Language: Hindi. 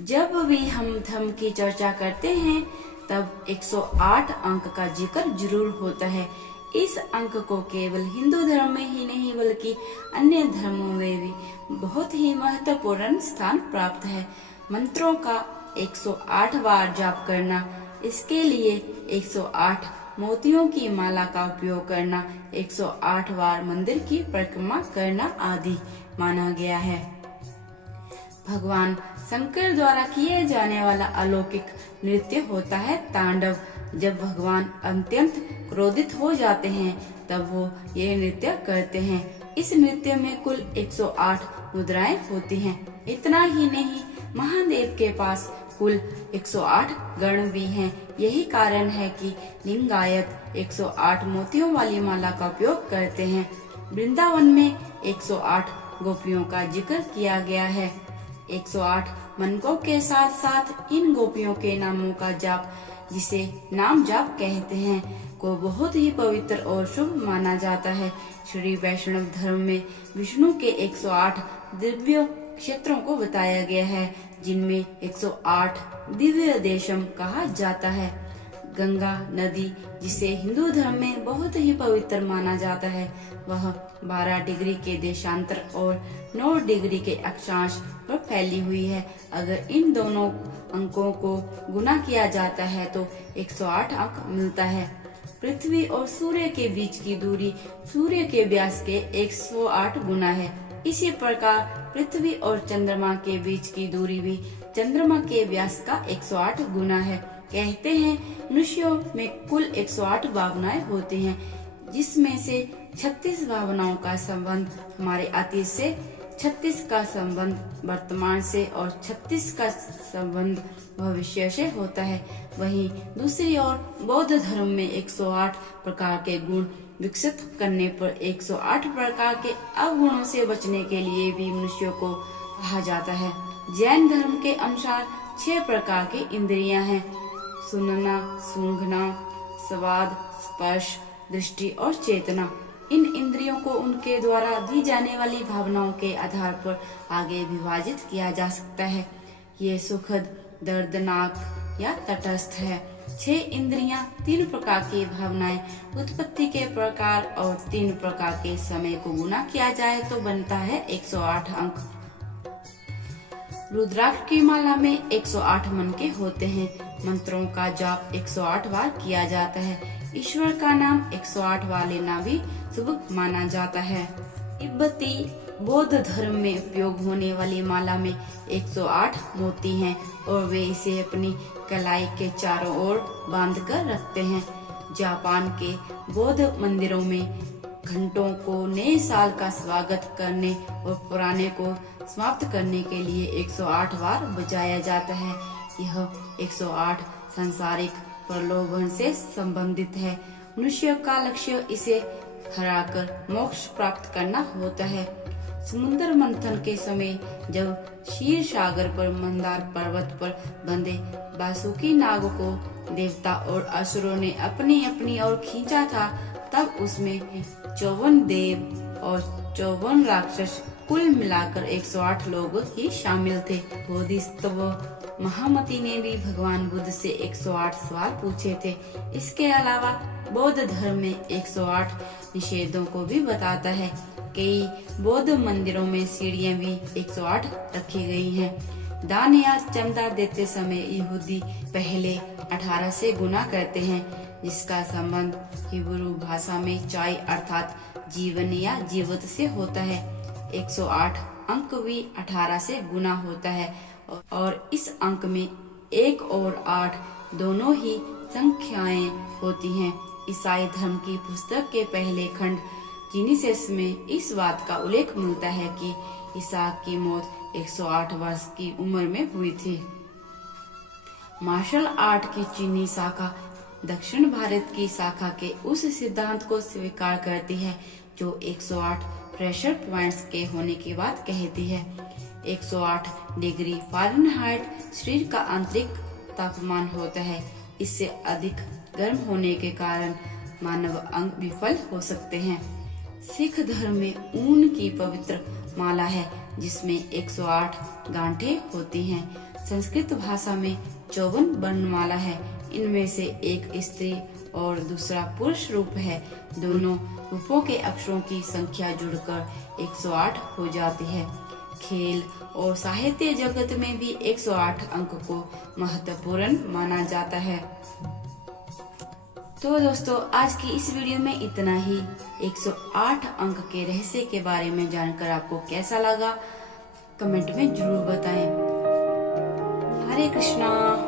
जब भी हम धर्म की चर्चा करते हैं तब 108 अंक का जिक्र जरूर होता है। इस अंक को केवल हिंदू धर्म में ही नहीं बल्कि अन्य धर्मों में भी बहुत ही महत्वपूर्ण स्थान प्राप्त है। मंत्रों का 108 बार जाप करना, इसके लिए 108 मोतियों की माला का उपयोग करना, 108 बार मंदिर की परिक्रमा करना आदि माना गया है। भगवान शंकर द्वारा किए जाने वाला अलौकिक नृत्य होता है तांडव। जब भगवान अत्यंत क्रोधित हो जाते हैं तब वो ये नृत्य करते हैं। इस नृत्य में कुल 108 मुद्राएं होती हैं। इतना ही नहीं, महादेव के पास कुल 108 गण भी हैं। यही कारण है कि लिंगायत 108 मोतियों वाली माला का उपयोग करते हैं। वृंदावन में 108 गोपियों का जिक्र किया गया है। 108 मनकों के साथ साथ इन गोपियों के नामों का जाप, जिसे नाम जाप कहते हैं, को बहुत ही पवित्र और शुभ माना जाता है। श्री वैष्णव धर्म में विष्णु के 108 दिव्य क्षेत्रों को बताया गया है, जिनमें 108 दिव्य देशम कहा जाता है। गंगा नदी, जिसे हिंदू धर्म में बहुत ही पवित्र माना जाता है, वह 12 डिग्री के देशांतर और 9 डिग्री के अक्षांश पर फैली हुई है। अगर इन दोनों अंकों को गुना किया जाता है तो 108 अंक मिलता है। पृथ्वी और सूर्य के बीच की दूरी सूर्य के व्यास के 108 गुना है। इसी प्रकार पृथ्वी और चंद्रमा के बीच की दूरी भी चंद्रमा के व्यास का 108 गुना है। कहते हैं मनुष्यों में कुल 108 भावनाएं होती हैं, जिसमें से 36 भावनाओं का संबंध हमारे अतीत से, 36 का संबंध वर्तमान से और 36 का संबंध भविष्य से होता है। वहीं दूसरी ओर बौद्ध धर्म में 108 प्रकार के गुण विकसित करने पर 108 प्रकार के अवगुणों से बचने के लिए भी मनुष्यों को कहा जाता है। जैन धर्म के अनुसार 6 प्रकार की इंद्रियां हैं: सुनना, सूंघना, स्वाद, स्पर्श, दृष्टि और चेतना। इन इंद्रियों को उनके द्वारा दी जाने वाली भावनाओं के आधार पर आगे विभाजित किया जा सकता है। ये सुखद, दर्दनाक या तटस्थ है। 6 इंद्रियां, 3 प्रकार की भावनाएं, उत्पत्ति के प्रकार और 3 प्रकार के समय को गुना किया जाए तो बनता है 108 अंक। रुद्राक्ष की माला में 108 मन के होते हैं। मंत्रों का जाप 108 बार किया जाता है। ईश्वर का नाम 108 बार लेना भी शुभ माना जाता है। तिब्बती बौद्ध धर्म में उपयोग होने वाली माला में 108 मोती हैं और वे इसे अपनी कलाई के चारों ओर बांध कर रखते हैं। जापान के बौद्ध मंदिरों में घंटों को नए साल का स्वागत करने और पुराने को समाप्त करने के लिए 108 बार बजाया जाता है। यह 108 सांसारिक प्रलोभन से संबंधित है। मनुष्य का लक्ष्य इसे हराकर मोक्ष प्राप्त करना होता है। समुद्र मंथन के समय जब क्षीर सागर पर मंदार पर्वत पर बंधे बासुकी नाग को देवता और असुरों ने अपनी अपनी ओर खींचा था, तब उसमें 54 देव और 54 राक्षस, कुल मिलाकर 108 लोग ही शामिल थे। बोधिसत्व महामती ने भी भगवान बुद्ध से 108 सवाल पूछे थे। इसके अलावा बौद्ध धर्म में 108 निषेधों को भी बताता है। कई बौद्ध मंदिरों में सीढ़ियां भी 108 रखी गई हैं। दान या चंदा देते समय यहूदी पहले 18 से गुना करते हैं, जिसका संबंध हिब्रू भाषा में चाय अर्थात जीवन या जीवित से होता है। 108 अंक भी 18 से गुना होता है और इस अंक में 1 और 8 दोनों ही संख्याएं होती हैं। ईसाई धर्म की पुस्तक के पहले खंड जीनिसिस में इस बात का उल्लेख मिलता है कि इसहाक की मौत 108 वर्ष की उम्र में हुई थी। मार्शल आर्ट की चीनी शाखा दक्षिण भारत की शाखा के उस सिद्धांत को स्वीकार करती है जो 108 प्रेशर पॉइंट्स के होने की बात कहती है। 108 डिग्री फ़ारेनहाइट शरीर का आंतरिक तापमान होता है। इससे अधिक गर्म होने के कारण मानव अंग विफल हो सकते हैं। सिख धर्म में ऊन की पवित्र माला है जिसमें 108 गांठें होती हैं। संस्कृत भाषा में 54 वर्णमाला है। इनमें से एक स्त्री और दूसरा पुरुष रूप है। दोनों रूपों के अक्षरों की संख्या जुड़कर 108 हो जाती है। खेल और साहित्य जगत में भी 108 अंक को महत्वपूर्ण माना जाता है। तो दोस्तों, आज की इस वीडियो में इतना ही। 108 अंक के रहस्य के बारे में जानकर आपको कैसा लगा, कमेंट में जरूर बताएं। हरे कृष्णा।